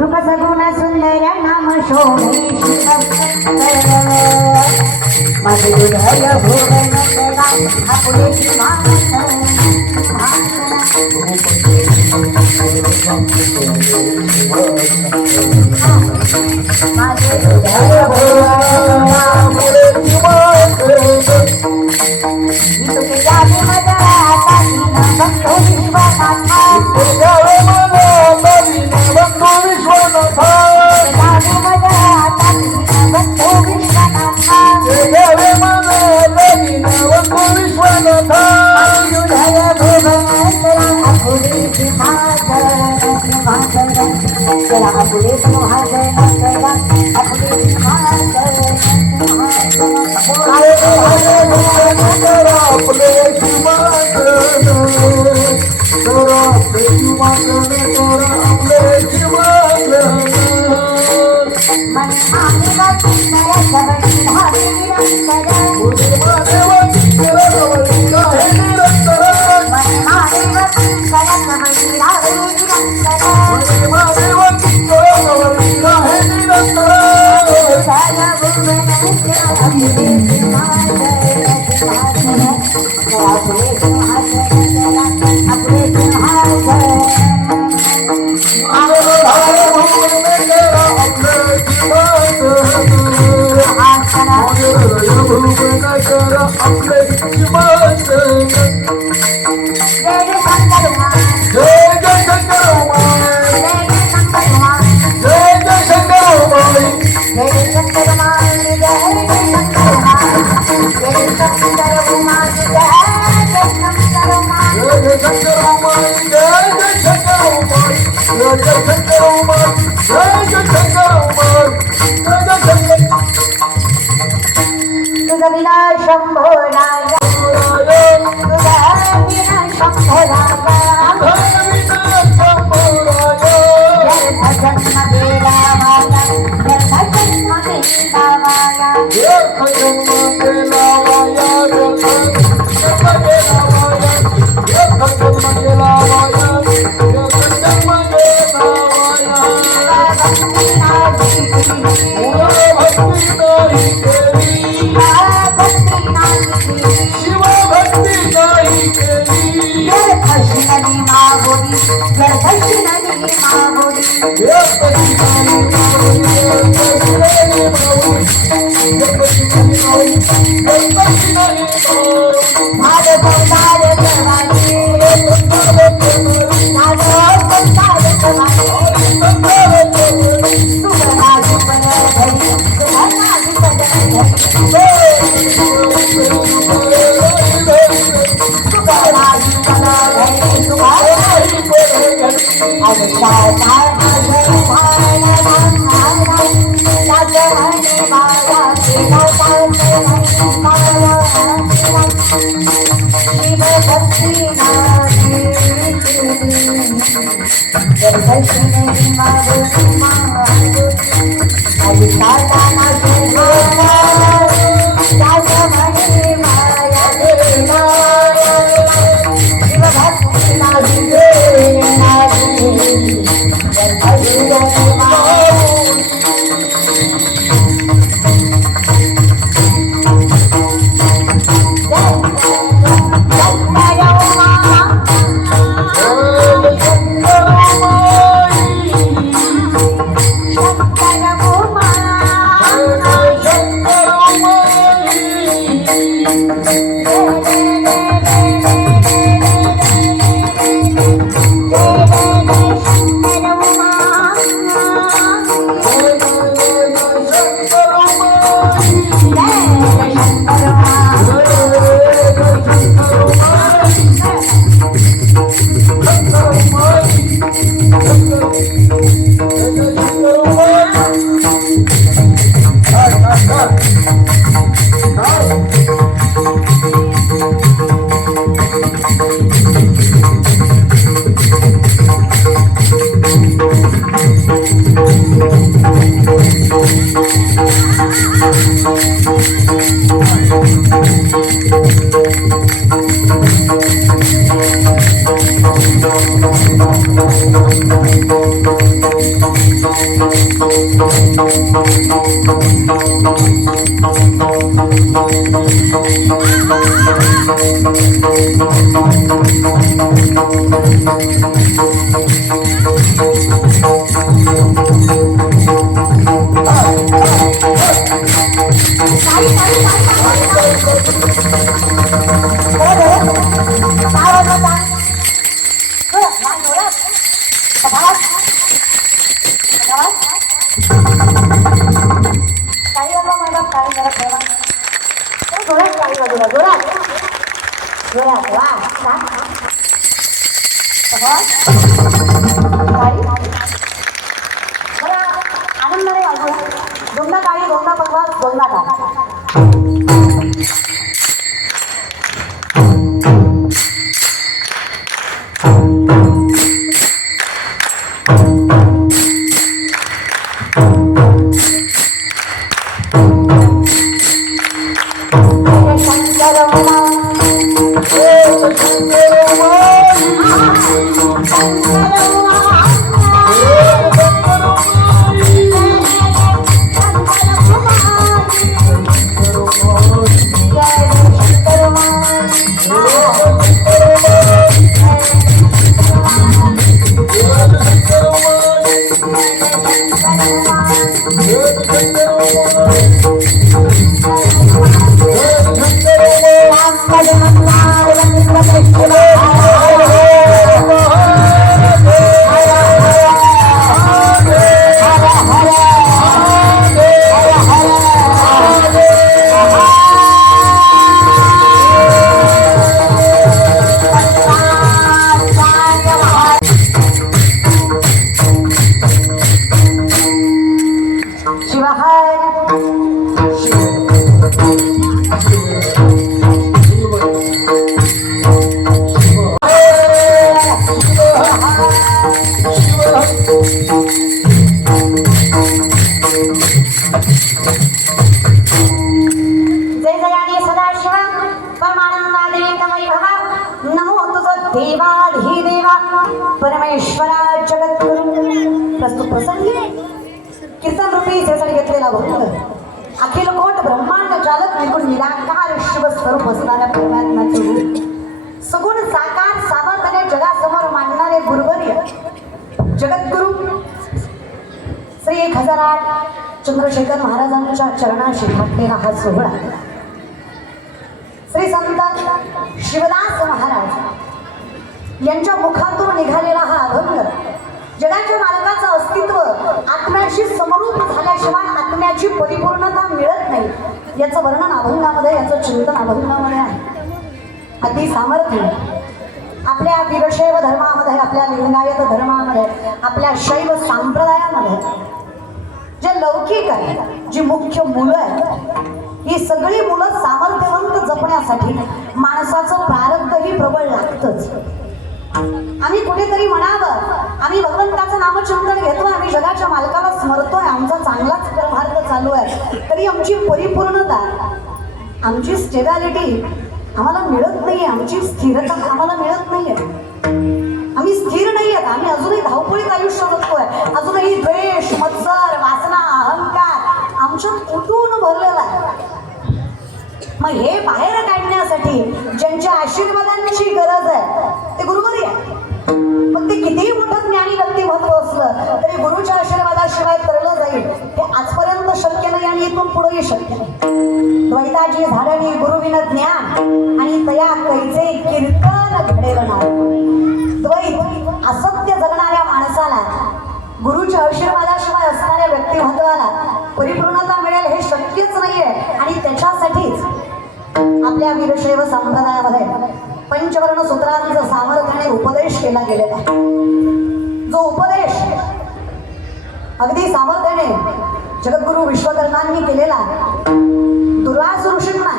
रूप सगुण सुंदर नाम शोभे माझे हृदय भुवन सदा आपले माझे हृदय आनंदाने दोनदा काळी दोनदा पकवा दोनदा टाका परमेश्वरा जगद्गुरु प्रस्तुत प्रसंगी कीर्तन रूपी त्यासाठी घेतलेला भक्त अखिल कोट ब्रह्मांड चालक निर्गुण निराकार शिव स्वरूप असणाऱ्या परमात्म्याचे रूप सगुण साकार सामर्थ्याने जगासमोर मांडणारे गुरुवर्य जगद्गुरु श्री 1008 चंद्रशेखर महाराजांच्या चरणाशी म्हटलेला हा सोहळा श्री संत शिवदास महाराज यांच्या मुखातून निघालेला हा अभंग जगाच्या मालकाचं अस्तित्व आत्म्याशी समरूप झाल्याशिवाय आत्म्याची परिपूर्णता मिळत नाही याचं वर्णन अभंगामध्ये याचं चिंतन अभंगामध्ये आहे अति सामर्थ्य आपल्या वीरशैव धर्मामध्ये आपल्या लिंगायत धर्मामध्ये आपल्या शैव संप्रदायामध्ये जे लौकिक आहे जी मुख्य मुलं आहेत ही सगळी मुलं सामर्थ्यवंत जपण्यासाठी माणसाचं प्रारब्धही प्रबळ लागतंच आम्ही कुठेतरी म्हणावं आम्ही भगवंताचं नामचिंतन घेतोय आम्ही जगाच्या मालकाला स्मरतोय आमचा चांगलाच कर्मार्थ चालू आहे तरी आमची परिपूर्णता आमची स्टेबिलिटी आम्हाला मिळत नाहीये आमची स्थिरता आम्हाला मिळत नाहीये आम्ही स्थिर नाही आहेत आम्ही अजूनही धावपळीत आयुष्य जगतोय अजूनही द्वेष मत्सर वासना अहंकार आमच्यात उठून भरलेला आहे मग हे बाहेर काढण्यासाठी ज्यांच्या आशीर्वादांची गरज आहे ते गुरुवर्य आहे मग ते कितीही मोठं ज्ञानी व्यक्तिमत्व असलं तरी गुरुच्या आशीर्वादाशिवाय करलं जाईल हे आजपर्यंत शक्य नाही आणि इथून पुढेही शक्य नाही द्वैता वैराजी झाडणी गुरुविन ज्ञान आणि तया कैचे कीर्तन घडेल नाव. द्वैत असत्य जगणाऱ्या माणसाला गुरुच्या आशीर्वादाशिवाय असणाऱ्या व्यक्तिमत्वाला परिपूर्णता मिळेल हे शक्यच नाहीये. आणि त्याच्यासाठीच आपल्या वीरशैव संप्रदायामध्ये पंचवर्ण सूत्रांचा सामर्थ्याने उपदेश केला गेलेला आहे. जो उपदेश अगदी सामर्थ्याने जगद्गुरु विश्वकर्मांनी केलेला दुर्वास ऋषींना,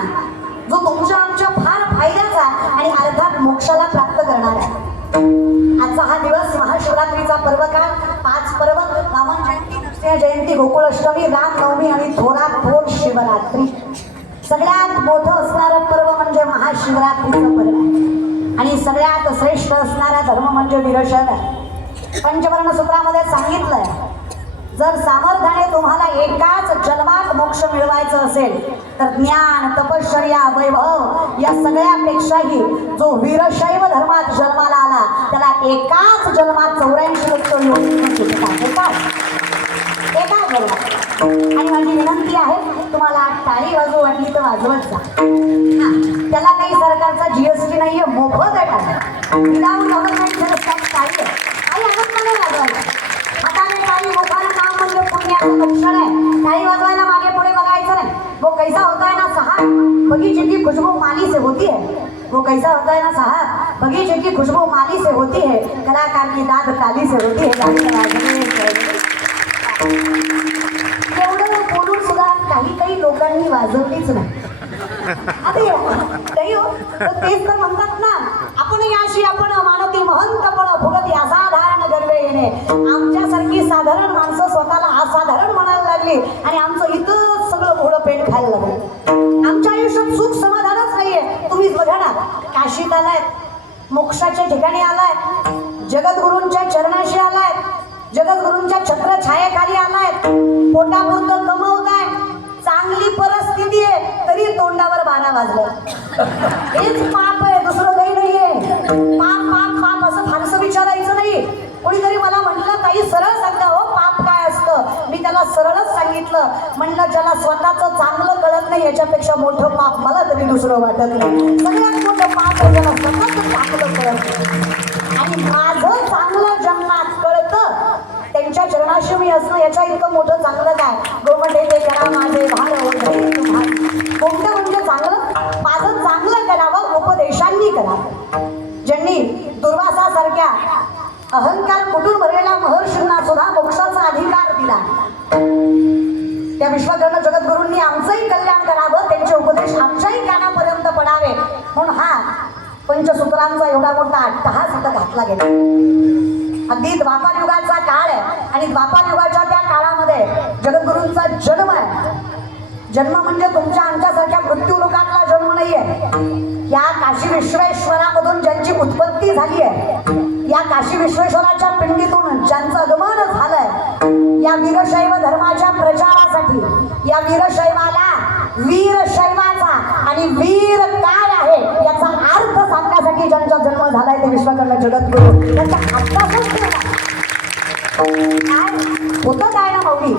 जो तुमच्या आमच्या फार फायद्याचा आणि अर्थात मोक्षाला प्राप्त करणार आहे. आजचा हा दिवस महाशिवरात्रीचा पर्व काळ, 5 पर्व, वामन जयंती, नरसिंह जयंती, गोकुळाष्टमी, रामनवमी आणि थोरात थोर शिवरात्री. सगळ्यात मोठं असणारं पर्व म्हणजे महाशिवरात्रीचं पर्व आहे. आणि सगळ्यात श्रेष्ठ असणारा धर्म म्हणजे वीरशैव आहे. पंचवर्ण सूत्रामध्ये सांगितलंय, जर सामर्थ्याने तुम्हाला एकाच जन्मात मोक्ष मिळवायचं असेल तर ज्ञान, तपश्चर्या, वैभव या सगळ्यापेक्षाही जो वीरशैव धर्मात जन्माला आला त्याला एकाच जन्मात 84 लक्ष एकाच जन्मात. आणि माझी विनंती आहे, तुम्हाला टाळी वाजवू वाटली तर वाजवत जा. त्याला काही सरकारचा GST नाहीये, मोफत आहे टाळी. विदाऊट गव्हर्नमेंट टाळी आहे. काही आनंदाने वाजवायचं. हाताने टाळी मोफानं काम म्हणजे पुण्याचं लक्षण आहे. टाळी वाजवायला मागे पुढे बघायचं नाही. वो कैसा होता है ना साहब, बगीचे की खुशबू माली से होती है. वो कैसा होता है ना साहब, बगीचे की खुशबू माली से होती है, कलाकार की दाद ताली से होती है. एवढं बोलून सुद्धा काही लोकांनी वाजवलीच नाही. काही हो, तेच तर म्हणतात ना, आपण याशी आपण मानती महंतपण फुगती असाधारण गर्वे येणे. आमच्यासारखी साधारण माणसं स्वतःला असाधारण म्हणायला लागली आणि आमचं इथं सगळं घोडं पेट खायला लागलं. आमच्या आयुष्यात सुख समाधानच नाहीये. तुम्हीच बघा ना, काशीत आलाय, मोक्षाच्या ठिकाणी आलाय, जगद्गुरूंच्या चरणाशी आलाय, जगद्गुरूंच्या छत्र छायेखाली आलाय, पोटापुरतं कमवताय, चांगली परिस्थिती आहे तरी तोंडावर 12 वाजले. हेच पाप आहे, दुसरं काही नाहीये. पाप पाप पाप असं फारसं विचारायचं नाही. कोणीतरी मला म्हटलं, ताई सरळ सांगा हो पाप काय असतं. मी त्याला सरळच सांगितलं, म्हणलं ज्याला स्वतःचं चांगलं कळत नाही याच्यापेक्षा मोठं पाप मला तरी दुसरं वाटत नाही. सगळ्यात मोठं पाप आहे ज्याला स्वतःचं चांगलं कळत नाही. आणि माझं चांगलं जन्मात कळतं त्यांच्या चरणाशी मी असणं याच्या इतकं मोठं चांगलं काय. गोमटे ते करा माझे भार कोणतं म्हणजे चांगलं, माझं चांगलं करावं उपदेशांनी करावं. ज्यांनी दुर्वासासारख्या अहंकार कुठून भरलेल्या महर्षींना सुद्धा मोक्षाचा अधिकार दिला, त्या विश्वकर्ण जगद्गुरूंनी आमचंही कल्याण करावं, त्यांचे उपदेश आमच्याही कानापर्यंत पडावे म्हणून हा पंचसूत्रांचा एवढा मोठा अट्टहास इथं घातला गेला. अगदी द्वापार युगाचा काळ आहे आणि द्वापार युगाच्या त्या काळामध्ये जगद्गुरूंचा जन्म आहे. जन्म म्हणजे तुमच्या आमच्यासारख्या मृत्यू लोकांना जन्म नाहीये. या काशी विश्वेश्वरामधून ज्यांची उत्पत्ती झाली आहे, या काशी विश्वेश्वराच्या पिंडीतून ज्यांचं आगमन झालंय, या वीरशैव धर्माच्या प्रचारासाठी, या वीरशैवाला वीरशैवाचा आणि वीर काय आहे याचा अर्थ सांगण्यासाठी ज्यांचा जन्म झालाय ते विश्वकर्ण जगद्गुरू. त्यांचा आत्ताच काय होतं काय ना भाऊनी,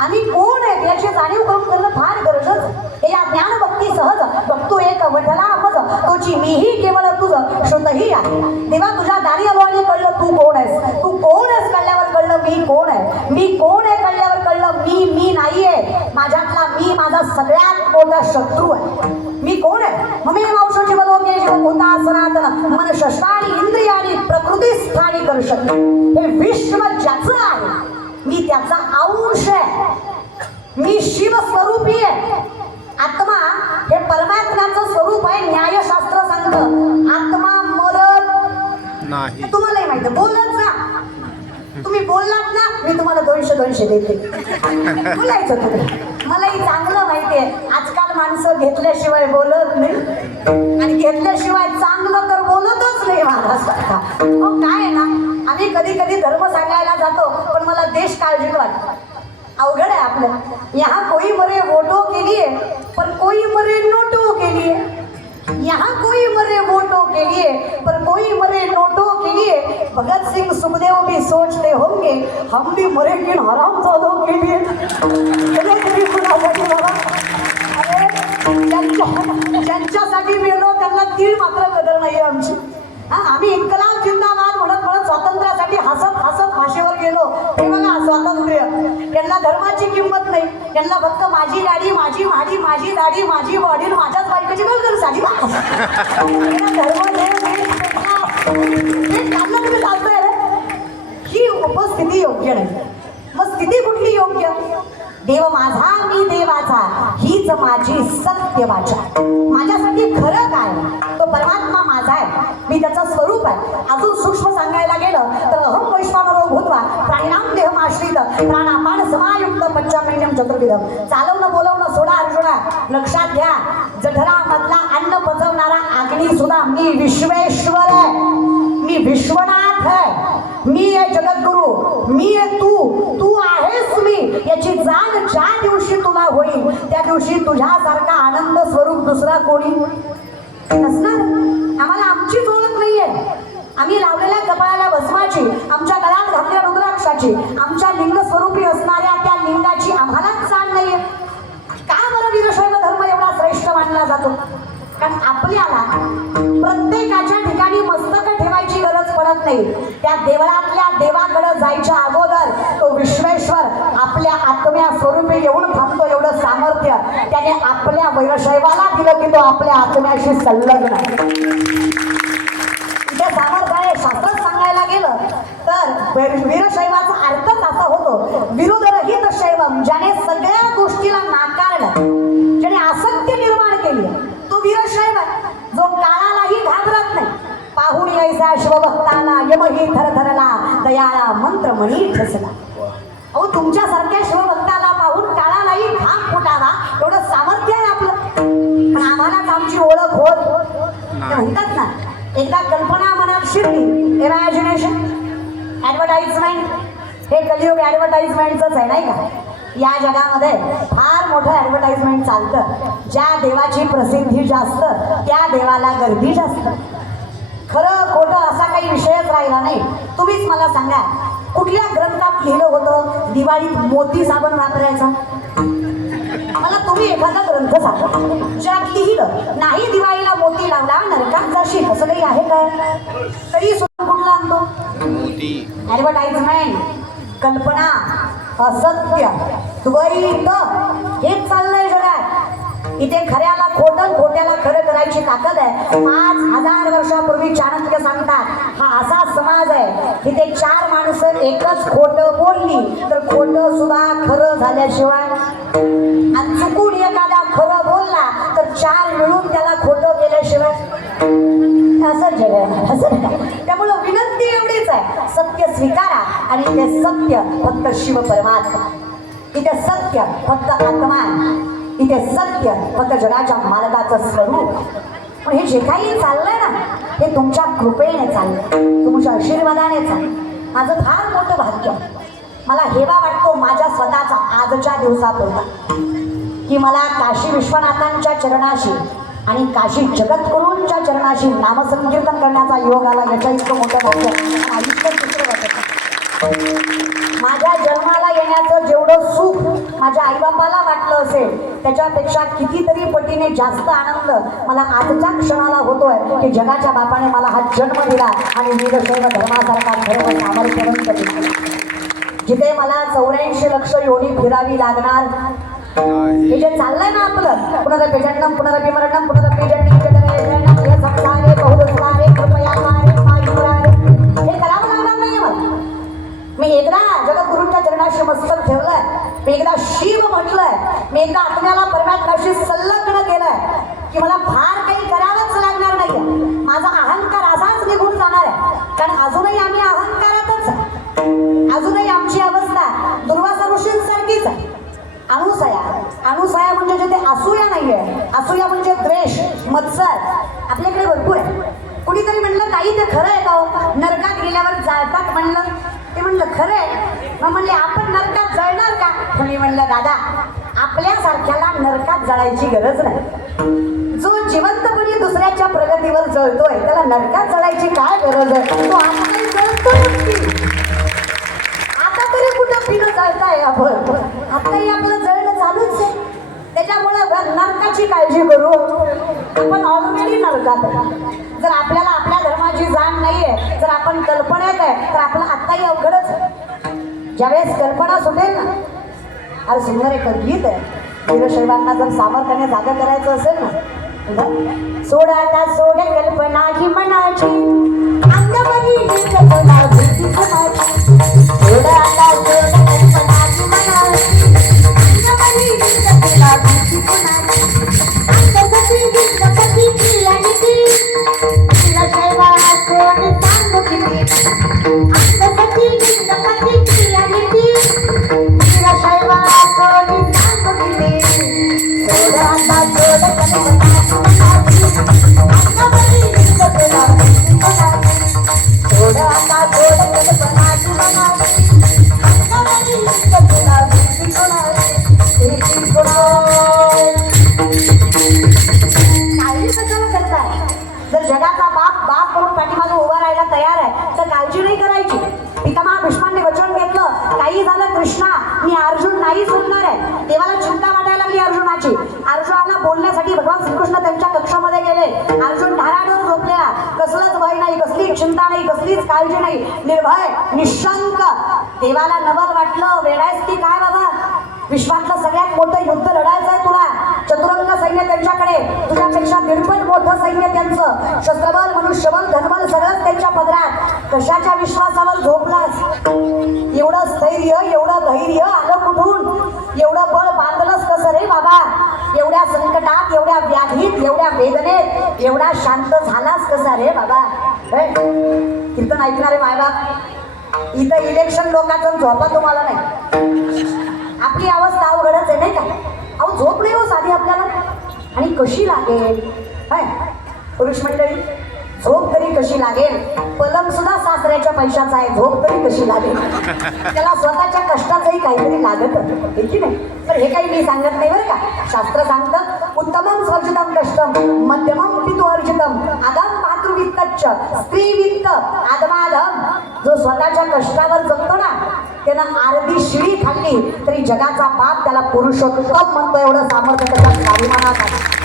आम्ही कोण आहेत याची जाणीव करून करणं फार गरजेचं. हे या ज्ञान भक्ती सहज बघतो एक वठला मज तोची मीही केवळ तुझं श्रुतही आहे. देवा तुझ्या दारी आलो आणि कळलं तू कोण आहेस. तू कोण आहेस कळल्यावर कळलं मी कोण आहे. मी कोण आहे कळल्यावर कळलं मी नाहीये. माझ्यातला मी माझा सगळ्यात मोठा शत्रू आहे. मी कोण आहे. ममे मावशाची बलोके जीवन होता सनातन मन शस्त्राणी इंद्रियाणी प्रकृती स्थानी करू शकते. हे विश्व ज्याचं आहे मी त्याचा अंश आहे. मी शिव स्वरूपी आहे. आत्मा हे परमात्म्याचं स्वरूप आहे. न्यायशास्त्र सांगतं आत्मा मरत नाही. तुम्हालाही माहिती आहे. बोलत जा, तुम्ही बोललात ना मी तुम्हाला 200 देते. बोलायचं तुम्ही. मलाही चांगलं माहिती आहे आजकाल माणसं घेतल्याशिवाय बोलत नाही आणि घेतल्याशिवाय चांगलं तर बोलतच नाही. महाराष्ट्रात काय आहे ना, आम्ही कधी कधी धर्म सांगायला जातो पण मला देश काळजीत वाटतं. अवघड आहे आपलं. यहाँ कोई मरे वोटों के लिए पर कोई मरे नोटों के लिए. यहाँ कोई मरे वोटों के लिए पर कोई मरे नोटों के लिए. भगत सिंह सुखदेव भी सोचते होंगे हम भी मरे किन हरामजादों के लिए. कभी कुणासाठी बाबा. अरे ज्यांच्यासाठी मेलो त्यांना तीळ मात्र कदर नाही आमची. आम्ही इन्कलाब जिंदाबाद म्हणत म्हणत स्वातंत्र्यासाठी हसत हसत फाशीवर गेलो. हे बघा स्वातंत्र्य. यांना धर्माची किंमत नाही. यांना फक्त माझी गाडी, माझी माडी, माझी दाढी, माझी बॉडी, माझ्याच बायकोची गलगल साडी. धर्म तुम्ही चालतोय रे. ही उपस्थिती योग्य नाही. मग स्थिती कुठली योग्य? देव माझा मी देवाचा, हीच माझी सत्य वाचा. माझ्यासाठी खरं काय? तो परमात्मा माझा आहे, मी त्याचं स्वरूप आहे. अजून सूक्ष्म सांगायला गेलं तर अहम वैश्वानरो भूत्वा प्राणिनाम देहम आश्रित प्राणापान समायुक्त पंचमेण्यम चतुर्विधम. चालवणं बोलवणं सोडा अर्जुना, लक्षात घ्या. जठरामधला अन्न पचवणारा अग्नी सुद्धा मी विश्वेश्वर आहे, मी विश्वनाथ आहे, मी आहे जगद्गुरु, मी आहे तू आहेस मी. याची जाण ज्या दिवशी तुला होईल त्या दिवशी तुझ्यासारखा आनंद स्वरूप दुसरा कोणी नसणार. आम्हाला आमचीच ओळख नाहीये. आम्ही लावलेल्या कपाळाला भस्माची, आमच्या गळ्यात घातलेल्या रुद्राक्षाची, आमच्या लिंग स्वरूपी असणाऱ्या त्या लिंगाची आम्हालाच जाण नाहीये. का बरं वीरशैव धर्म एवढा श्रेष्ठ मानला जातो? कारण आपल्याला प्रत्येकाच्या ठिकाणी मस्तक ठेवायची गरज पडत नाही. त्या देवळातल्या देवाकडे जायच्या अगोदर तो विश्वेश्वर आपल्या आत्म्या स्वरूपी येऊन थांबतो. एवढं सामर्थ्य त्याने आपल्या वीरशैवाला दिलं की तो आपल्या आत्म्याशी संलग्न आहे. इथे सामर्थ्य आहे. शास्त्रात सांगायला गेलं तर वीरशैवाचा अर्थच असा होतो, विरुद्धरहित शैवम. ज्याने सगळ्या गोष्टीला नाकारलं, ज्याने आसक्ती निर्माण केली, तो वीरशैव. जो काळालाही घाबरत नाही. पाहुण ऐसा शिवभक्ताला यमही थरथरला, दयाळा मंत्र मणी ठसला. अहो तुमच्यासारख्या शिवभक्ताला पाहून काळालाही घाम फुटावा एवढं सामर्थ्य आहे आपलं. पण आम्हालाच आमची ओळख होत म्हणतात ना. एकदा कल्पना मनात शिरली, इमॅजिनेशन, ऍडव्हर्टाइजमेंट. हे कलियुग ऍडव्हर्टाइजमेंटच आहे नाही का? या जगामध्ये फार मोठं ऍडव्हर्टाइजमेंट चालतं. ज्या देवाची प्रसिद्धी जास्त त्या देवाला गर्दी जास्त. खरं खोटं असा काही विषयच राहिला नाही. तुम्हीच मला सांगा, कुठल्या ग्रंथात लिहिलं होतं दिवाळीत मोती साबण वापरायचा? मला तुम्ही एखादा ग्रंथ सांगा ज्यात लिहिलं नाही दिवाळीला मोती लावला नरकात जाशील, असं काही आहे काय? तरी सुद्धा कुठला आणतो? ऍडव्हर्टाइजमेंट, कल्पना, असत्य, द्वैत, हेच चाललंय जगात. इथे खऱ्याला खोटं, खोट्याला खरं करायची ताकद आहे. 5000 वर्षापूर्वी चाणक्य सांगतात हा असा समाज आहे. इथे 4 माणसं एकच खोटं बोलली तर खोटं सुद्धा खरं झाल्याशिवाय, आणि चुकून एखादा खरं बोलला तर 4 मिळून त्याला खोटं केल्याशिवाय असं जग आहे. असं त्यामुळं विनंती एवढीच आहे, सत्य स्वीकारा. आणि ते सत्य फक्त शिव परमात्मा, इथे सत्य फक्त आत्मा, इथे सत्य फक्त जगाच्या मालकाचं स्वरूप. पण हे जे काही चाललंय ना हे तुमच्या कृपेने चाललंय, तुमच्या आशीर्वादाने चाललंय. माझं फार मोठं भाग्य. मला हेवा वाटतो माझ्या स्वतःचा आजच्या दिवसापुरता की मला काशी विश्वनाथांच्या चरणाशी आणि काशी जगद्गुरूंच्या चरणाशी नामसंकीर्तन करण्याचा योग आला. याच्या इतकं मोठं भाग्य आयुष्य चित्र वाटत. माझ्या जन्माला येण्याचं जेवढं सुख माझ्या आईबापाला वाटलं असेल त्याच्यापेक्षा कितीतरी पटीने जास्त आनंद मला आजच्या क्षणाला होतोय की जगाच्या बापाने मला हा जन्म दिला आणि वीरशैव धर्मासारखा खरं सामर्थ्यवंत दिला. जिथे मला 84 लक्ष योनी फिरावी लागणार. हे जे चाललंय ना आपलं पुनरभिजनम पुनरभिमरणम पुनरभिजनम हे संसारे बहुदुस्तारे कृपया हे करावं लागणार नाही मला. मी एकदा जगद्गुरूंच्या चरणाशी मस्तक ठेवलंय, मी एकदा शिव म्हटलंय, मी एकदा आत्म्याला परमात्म्याशी संलग्न केलंय की मला फार काही करावंच लागणार नाही. माझा अहंकार असाच निघून जाणार आहे. कारण अजूनही आम्ही अहंकारातच, अजूनही आमची अवस्था दुर्वासा ऋषींसारखीच आहे. अणुसया म्हणजे जिथे असूया नाहीये, असूया म्हणजे द्वेष, मत्सर आपल्याकडे भरपूर आहे. कुणीतरी म्हणलं ताई ते खरं आहे का? नरकात गेल्यावर जाळतात म्हणलं. ते म्हणलं खरं आहे. मग म्हणले आपण नरकात जळणार का? कोणी म्हणलं दादा आपल्यासारख्याला नरकात जळायची गरज नाही. जो जिवंतपणे दुसऱ्याच्या प्रगतीवर जळतोय त्याला नरकात जळायची काय गरज आहे? तो आता जळतोय. आता तरी कुठं पिणं जळताय आपण? आताही आपलं जळणं चालूच आहे. त्याच्यामुळे नरकाची कशाची काळजी करू, आपण ऑलरेडी नरकात आहे. जर आपल्याला आपल्या धर्माची जाण नाहीये, जर आपण कल्पनेत आहे, तर आपलं आत्ताही अवघडच आहे. ज्यावेळेस कल्पना सुटेल ना, अरे सुंदर एक गीत आहे, वीरशैवांना जर सामर्थ्याने जागा करायचं असेल ना, सोड आता सोड कल्पना ही मनाची, अंगमनी कल्पना भीती कुणाची. सोड आता सोड कल्पना ही मनाची, अंगमनी कल्पना भीती कुणाची. अंगमनी कल्पना भीती आणि ती वीरशैवा सोड सांगू किती. अंगमनी कल्पना भीती आणि ती वीरशैवा सोड सांगू किती. सोड आता सोड कल्पना जर जगाचा बाप म्हणून पाठीमागे उभा राहायला तयार आहे तर काळजी नाही करायची. पितामह भीष्मांनी वचन घेतलं, काही झालं कृष्णा मी अर्जुन नाही सोडणार आहे. देवाला चिंता वाटायला लागली अर्जुनाची. अर्जुनाला बोलण्यासाठी भगवान श्रीकृष्ण त्यांच्या कक्षामध्ये गेले. अर्जुन ढाराढोर झोपलेला, कसलंच भय नाही, कसली चिंता नाही, कसलीच काळजी नाही, निर्भय निशंक. देवाला नवल वाटलं, वेडायस की काय बाबा, विश्वातलं सगळ्यात मोठं युद्ध लढायचं आहे तुला. चतुरंग सैन्य त्यांच्याकडे, तुझ्यापेक्षा निर्पण मोठं सैन्य त्यांचं, शस्त्रबल मनुष्यबल धनबल सगळंच त्यांच्या पदरात. कशाच्या विश्वासावर झोपलास? एवढं स्थैर्य एवढं धैर्य आलं कुठून? एवढं बळ बांधलंस कसं रे बाबा? एवढ्या संकटात, एवढ्या व्याधीत, एवढ्या वेदनेत एवढा शांत झालास कसा रे बाबा? कीर्तन ऐकणारे मायबाप, इथं इलेक्शन लोकांचं झोपा तुम्हाला नाही. आपली अवस्था अवघडच आहे नाही का? अहो झोप नाही हो साधी आपल्याला, आणि कशी लागेल? पुरुष मंडळी, झोप तरी कशी लागेल? पलंग सुद्धा सासऱ्याच्या पैशाचा आहे, झोप तरी कशी लागेल? त्याला स्वतःच्या कष्टाचंही काहीतरी लागत आहे की नाही? तर हे काही मी सांगत नाही बरं का, शास्त्र सांगतं, उत्तमम स्वर्जितम कष्टम मध्यमम पितु अर्जितम आदम मातृवित्तच्च स्त्रीवित्त आदमादम. जो स्वतःच्या कष्टावर जगतो ना, त्यानं अर्धी शिळी खाल्ली तरी जगाचा बाप त्याला पुरुषोत्तम म्हणतो. एवढं सामर्थ्य त्याच्या स्वाभिमानात आहे.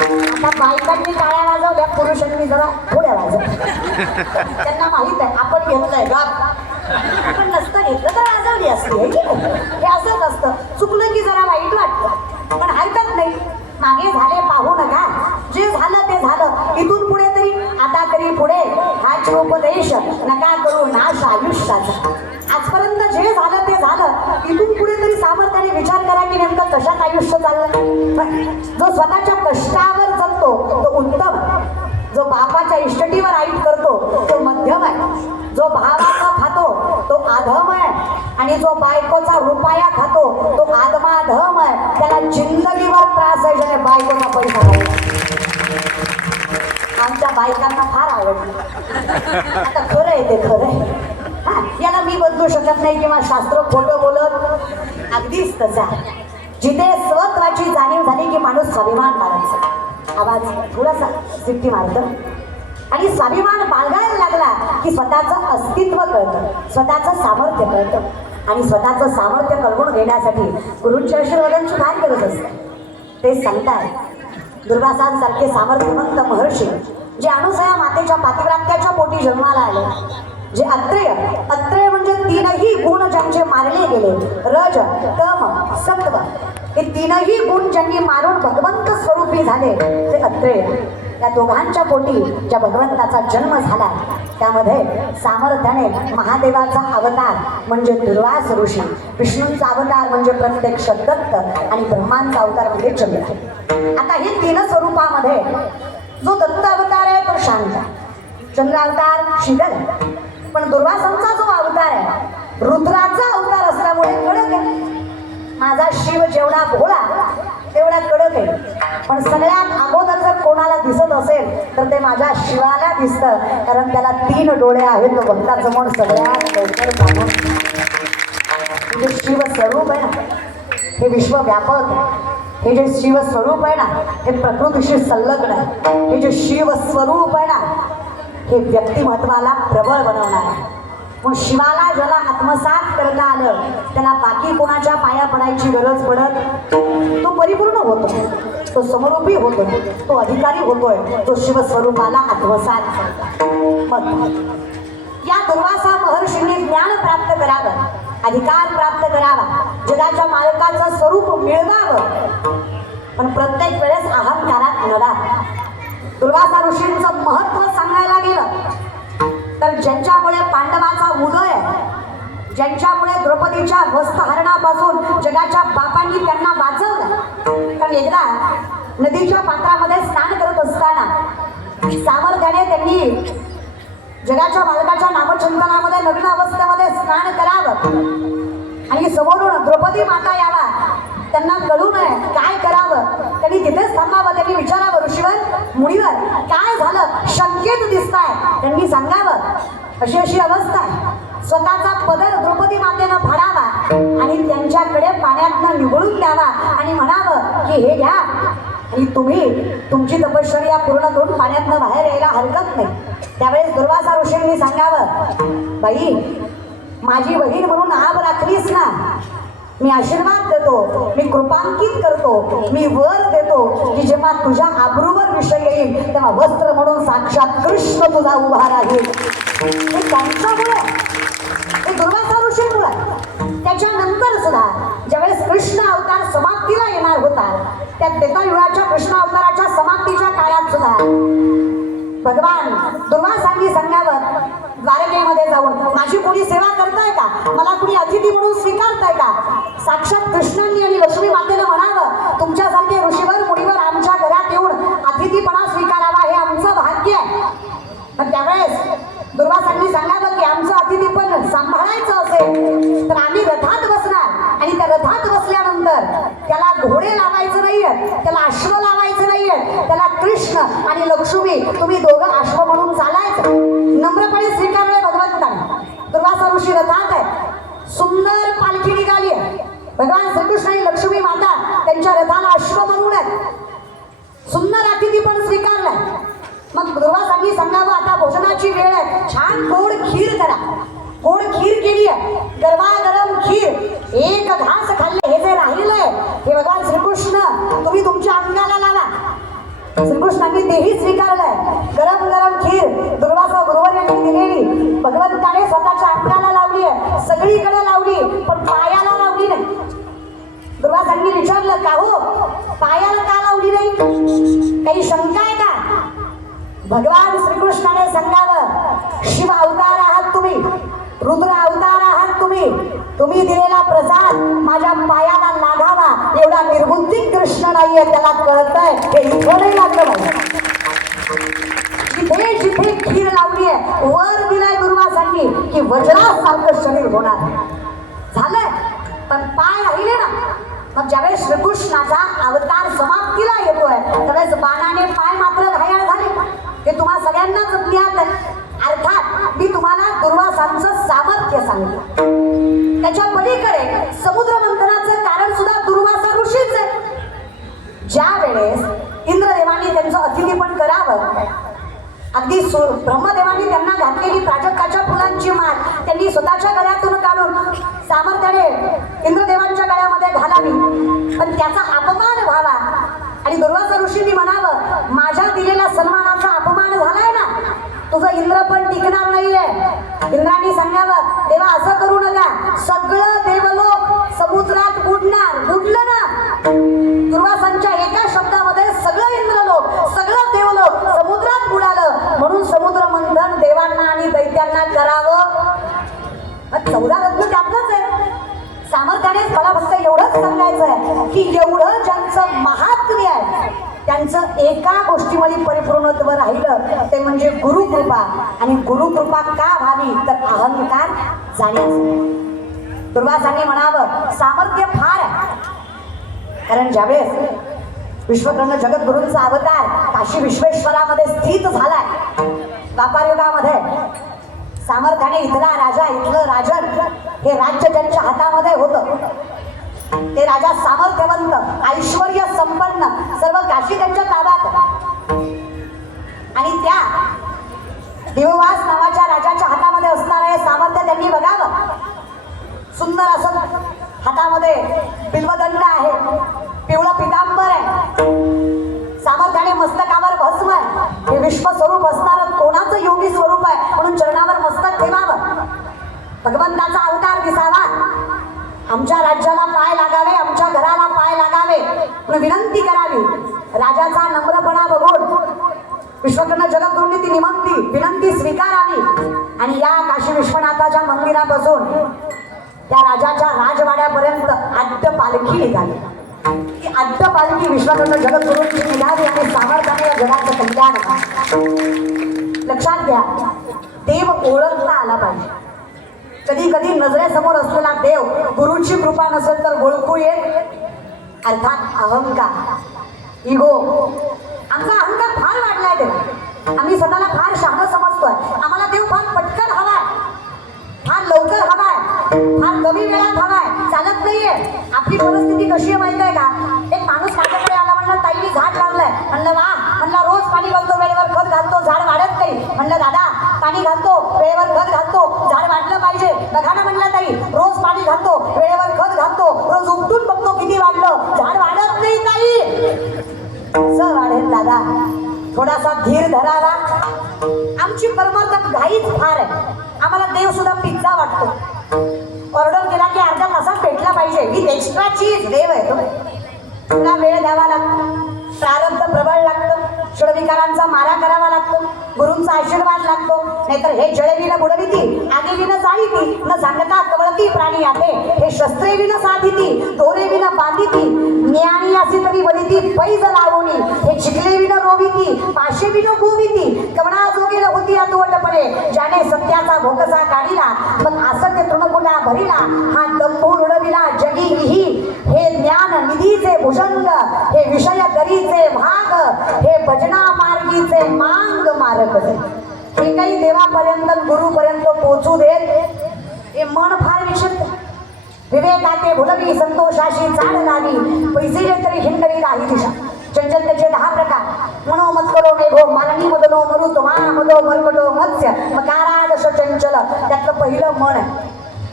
आता बायकांनी टाळ्या वाजवल्या, पुरुषांनी जरा थोड्या वाजवल्या. त्यांना माहित आहे आपण घेतलंय गाप, आपण नसतं घेतलं तर वाजवली असते. हे असंच असतं, चुकलं की जरा वाईट वाटतं, पण हरकत नाही. मागे झाले पाहू नका, जे झालं ते झालं. इथून पुढे तरी, आता तरी पुढे हाच उपदेश नका करू नाश आयुष्याचा. आजपर्यंत जे झालं ते झालं, इथून पुढे तरी सामर्थ्याने विचार करा की नेमकं कशात आयुष्य चाललं. जो स्वतःच्या कष्टावर जगतो तो उत्तम, जो बापाच्या इष्टटीवर आईट करतो तो मध्यम आहे, जो भावाचा खातो तो आधम आहे, आणि जो बायकोचा रुपया खातो तो आदमाधम आहे. त्याला जिंदगीवर त्रास आहे ज्याने बायकोचा पैसा खायला. आमच्या बायकांना फार आवडलं. आता खरं आहे ते खरं आहे, याला मी बदलू शकत नाही किंवा शास्त्र खोटं बोलत. अगदीच तसा जिथे स्वत्वाची जाणीव झाली की माणूस स्वाभिमान बाळगायचा. आवाज थोडासा सिट्टी मारतो आणि स्वाभिमान बाळगायला लागला की स्वतःचं अस्तित्व कळतं, स्वतःचं सामर्थ्य कळतं. आणि स्वतःचं सामर्थ्य कळवून घेण्यासाठी गुरूंच्या आशीर्वादांची फार गरज असते. ते सांगतात, दुर्वासांसारखे सामर्थ्यवंत महर्षी जे अनुसया मातेच्या पातिव्रात्याच्या पोटी जन्माला आले, जे अत्रेय म्हणजे तीनही गुण ज्यांचे मारले गेले, रज तम सत्व, हे तीनही गुण ज्यांनी मारून भगवंत स्वरूपी झाले ते अत्रेय. या दोघांच्या पोटी ज्या भगवंताचा जन्म झाला त्यामध्ये सामर्थ्याने महादेवाचा अवतार म्हणजे दुर्वास ऋषी, विष्णूंचा अवतार म्हणजे प्रत्यक्ष दत्त, आणि ब्रह्मांचा अवतार म्हणजे चंद्र. आता हे तीन स्वरूपामध्ये जो दत्त अवतार आहे तो शांत, चंद्र अवतार शीतल, पण दुर्वासांचा जो अवतार आहे रुद्राचा अवतार असल्यामुळे कडक आहे. माझा शिव जेवढा भोळा तेवढा कडक आहे, पण सगळ्यात अगोदर जर कोणाला दिसत असेल तर ते माझ्या शिवाला दिसतं, कारण त्याला 3 डोळे आहेत. तो भक्तासमोर सगळ्यात लवकर जाणून जे शिव स्वरूप आहे ना, हे विश्वव्यापक आहे. हे जे शिव स्वरूप आहे ना, हे प्रकृतीशी संलग्न आहे. हे जे शिव स्वरूप आहे ना, हे व्यक्तिमत्वाला प्रबळ बनवणार आहे. मग शिवाला ज्याला आत्मसात करता आलं त्याला बाकी कोणाच्या पाया पडायची गरज पडत, तो परिपूर्ण होतो, तो समरूपी होतो, तो अधिकारी होतोय, तो शिवस्वरूपाला आत्मसात. मग या दुर्वासा महर्षींनी ज्ञान प्राप्त करावं, अधिकार प्राप्त करावा, जगाच्या मालकाचं स्वरूप मिळवावं, पण प्रत्येक वेळेस अहंकारात नडा. दुर्वासा ऋषींचं महत्व सांगायला गेलं तर ज्यांच्यामुळे पांडवाचा उदय, ज्यांच्यामुळे द्रौपदीच्या वस्त्रहरणापासून जगाच्या बापांनी त्यांना वाचवलं. कारण एकदा नदीच्या पात्रामध्ये स्नान करत असताना सामर्थ्याने त्यांनी जगाच्या मालकाच्या नामचिंतनामध्ये नग्न अवस्थेमध्ये स्नान करावं आणि समोरून द्रौपदी माता यावा, त्यांना कळू नये काय करावं. त्यांनी तिथेच थांबावं, त्यांनी विचारावं, ऋषीवर मुनीवर काय झालं, शंकेत दिसताय, त्यांनी सांगावं अशी अशी अवस्था आहे. स्वतःचा पदर द्रौपदी मातेनं फाडावा आणि त्यांच्याकडे पाण्यातनं निवळून द्यावा आणि म्हणावं की हे घ्या आणि तुम्ही तुमची तपश्चर्या पूर्ण करून पाण्यातनं बाहेर यायला हरकत नाही. त्यावेळेस दुर्वासा ऋषींनी सांगावं, बाई माझी बहीण म्हणून आब राखलीस ना, मी आशीर्वाद देतो, मी कृपांकित करतो, मी वर देतो की जेव्हा तुझ्या आबरूवर विषय येईल तेव्हा वस्त्र म्हणून साक्षात कृष्ण तुझा उभा राहील. हे त्यांच्यामुळे, हे दुर्वासा ऋषींमुळे. त्याच्यानंतर सुद्धा ज्यावेळेस कृष्ण अवतार समाप्तीला येणार होता, त्या त्रेतायुगाच्या कृष्ण अवताराच्या समाप्तीच्या काळात सुद्धा भगवान दुर्वासांनी सांगावं द्वारकेमध्ये जाऊन, माझी कोणी सेवा करताय का, मला कोणी अतिथी म्हणून स्वीकारताय का. साक्षात कृष्णांनी आणि लक्ष्मी मातेनं म्हणावं, तुमच्यासारखे ऋषीवर मुनीवर आमच्या घरात येऊन अतिथीपणा स्वीकारावा हे आमचं भाग्य आहे. पण त्यावेळेस दुर्वासांनी सांगावं की आमचं अतिथीपण सांभाळायचं असेल तर आम्ही रथात बसणार आणि त्या रथात बसल्यानंतर त्याला घोडे लावायचं नाहीये, त्याला अश्व लावायचं नाहीये, त्याला कृष्ण आणि लक्ष्मी तुम्ही दोघं अश्व म्हणून चालायचं. नम्रपणे स्वीकारलंय भगवंताने. दुर्वासा ऋषी रथात आहे, सुंदर पालखी निघाली आहे, भगवान श्रीकृष्ण आणि लक्ष्मी माता त्यांच्या रथाला अश्व म्हणून आहेत, सुंदर अतिथी पण स्वीकारलाय. मग दुर्वासांनी सांगावं आता भोजनाची वेळ आहे, छान गोड खीर करा. गोड खीर केली आहे, गरमागरम खीर, एक घास खाल्ले, हे जे राहिलंय हे भगवान श्रीकृष्ण तुम्ही तुमच्या अंगाला लावा. श्रीकृष्णांनी तेही स्वीकारलंय, गरम गरम खीर दुर्वासा गुरुवर यांनी दिलेली भगवंताने स्वतःच्या अंगाला लावली आहे, सगळीकडे लावली पण पायाला लावली नाही. दुर्वासांनी विचारलं का हो पायाला का लावली नाही, काही शंका आहे का. भगवान श्रीकृष्णाने सांगावं, शिव अवतार आहात तुम्ही, रुद्र अवतार आहात तुम्ही, तुम्ही दिलेला प्रसाद माझ्या पायाला लागावा एवढा निर्बुद्धी कृष्ण नाहीये, त्याला कळतंय हे इथं नाही लागलं पाहिजे. जिथे जिथे खीर लावली आहे वर दिलाय दुर्वासांनी की वज्रासारखं शरीर होणार झालंय, पण पाय राहिले ना. मग ज्यावेळेस श्रीकृष्णाचा अवतार समाप्तीला येतोय त्यावेळेस बाणाने पाय मात्र घायाळ झाले, हे तुम्हा सगळ्यांनाच ज्ञात आहे. अर्थात मी तुम्हाला दुर्वासांचं सामर्थ्य सांगितलं, त्याच्या पलीकडे समुद्र मंथनाचं कारण सुद्धा दुर्वासा ऋषीच आहे. ज्या वेळेस इंद्रदेवांनी त्यांचं अतिथीपण करावं, अगदी ब्रह्मदेवांनी त्यांना घातलेली प्राजक्ताच्या फुलांची माळ त्यांनी स्वतःच्या गळ्यातून काढून सामर्थ्याने इंद्रदेवांच्या गळ्यामध्ये घालावी, पण त्याचा अपमान व्हावा आणि दुर्वासा ऋषींनी म्हणावं माझ्या दिलेल्या सन्मानाचा अपमान झालाय ना, तुझं इंद्र पण टिकणार नाहीये. इंद्रांनी सांगावं देवा असं करू नका, सगळं देवलोक समुद्रात बुडणार, बुडलं ना. दुर्वासांच्या एका शब्दामध्ये सगळं इंद्रलोक सगळं देवलोक समुद्रात बुडालं, म्हणून समुद्र मंथन देवांना आणि दैत्यांना करावं. 14 रत्न त्यातच आहे. सामर्थ्यानेच मला फक्त एवढंच सांगायचं आहे की एवढं ज्यांचं महात्म्य आहे त्यांचं एका गोष्टीमध्ये परिपूर्णत्व राहिलं ते म्हणजे गुरुकृपा. आणि गुरुकृपा का व्हावी तर अहंकार जाण्याचं. दुर्वासांनी म्हणावं सामर्थ्य फार आहे, कारण ज्यावेळेस विश्वकर्ण जगद्गुरूंचा अवतार काशी विश्वेश्वरामध्ये स्थित झालाय व्यापार युगामध्ये, सामर्थ्याने इथला राजा इथलं राजन हे राज्य ज्यांच्या हातामध्ये होतं ते राजा सामर्थ्यवंत ऐश्वर्य संपन्न सर्व काशी त्यांच्या ताब्यात आणि त्या दिववास नावाच्या राजाच्या हातामध्ये असणारं हे सामर्थ्य त्यांनी बघावं. सुंदर असं हातामध्ये बिल्वदंड आहे, पिवळं पितांबर आहे, सामर्थ्याने मस्तकावर भस्म आहे. हे विश्वस्वरूप असणारं कोणाचं योगी स्वरूप आहे म्हणून चरणावर मस्तक ठेवावं, भगवंताचा अवतार दिसावा, आमच्या राज्याला पाय लागावे, आमच्या घराला पाय लागावे म्हणून विनंती करावी. राजाचा नम्रपणा बघून विश्वकर्मा जगद्गुरूंनी ती विनंती स्वीकारावी आणि या काशी विश्वनाथाच्या मंदिरापासून त्या राजाच्या राजवाड्यापर्यंत आद्य पालखी निघाली. ती आद्य पालखी विश्वकर्मा जगद्गुरूंची निघाली आणि सामर्थ्याने जगाचं कल्याण. लक्षात घ्या, देव ओळखता आला पाहिजे. कधी कधी नजरेसमोर असलेला देव गुरुची कृपा नसेल तर ओळखू येत, अर्थात अहंकार, इगो. आमचा अहंकार फार वाढलाय देव. आम्ही स्वतःला फार शहाणं समजतोय. आम्हाला देव फार पटकन हवाय, फार लवकर हवाय, फार कमी वेळात हवाय, चालत नाहीये. आपली परिस्थिती कशी आहे माहिती आहे का? एक माणूस माझ्याकडे आला, म्हणलं ताई मी झाड लावलंय. म्हणलं वा, म्हणलं रोज पाणी घालतो, वेळेवर खत घालतो, झाड वाढत नाही. म्हणलं दादा पाणी घालतो, वेळेवर खत घालतो, झाड वाढलं पाहिजे. बघा ना म्हणलं ताई, रोज पाणी घालतो, वेळेवर खत घालतो, रोज उपटून बघतो किती वाढलं, झाड वाढत नाही ताई. असं वाढेल दादा, थोडासा धीर धरावा. आमची परमार्थ घाईच फार आहे. आम्हाला देव सुद्धा पिझ्झा वाटतो, ऑर्डर केला की अर्धा तासात भेटला पाहिजे, विथ एक्स्ट्रा चीज. देव आहे तो, थोडा वेळ द्यावा लागतो, प्रारब्ध प्रबळ लागतं, षडविकारांचा मारा करावा लागतो, गुरूंचा आशीर्वाद लागतो. नाहीतर हे जळविन बुडविती, आगीविन जाळीती, न सांगता कवळती प्राणी आहे. हे शस्त्रेविन साधिती, दोरेविन बांधिती, ज्ञानी असी तरी वलिती पैज लावणी. हे चिखलेविन रोविती, पाशेविन गोविती, कवणा जोगेल होती अतोटपणे. ज्याने सत्याचा भोकसा काढिला, मग असत्य तृणकुटा भरिला. हा दंभू रुडविला जगी विही, हे ज्ञान निधीचे भुजंग, हे विषय करीचे भाग, हे भजना मार्गीचे मांग मारक. हे काही देवापर्यंत गुरुपर्यंत पोचू देत. हे मन फार विशुद्ध, विवेकाते भुलवी संतोषाशी चाड लावी, पैसे तरी हिंडवी काही दिशा. चंचलतेचे 10 प्रकार. मनो मत्करो मेघो माननी मदनो मरुत मा मदो मरकटो मत्स्य मकारादश चंचल. त्यातलं पहिलं मन आहे.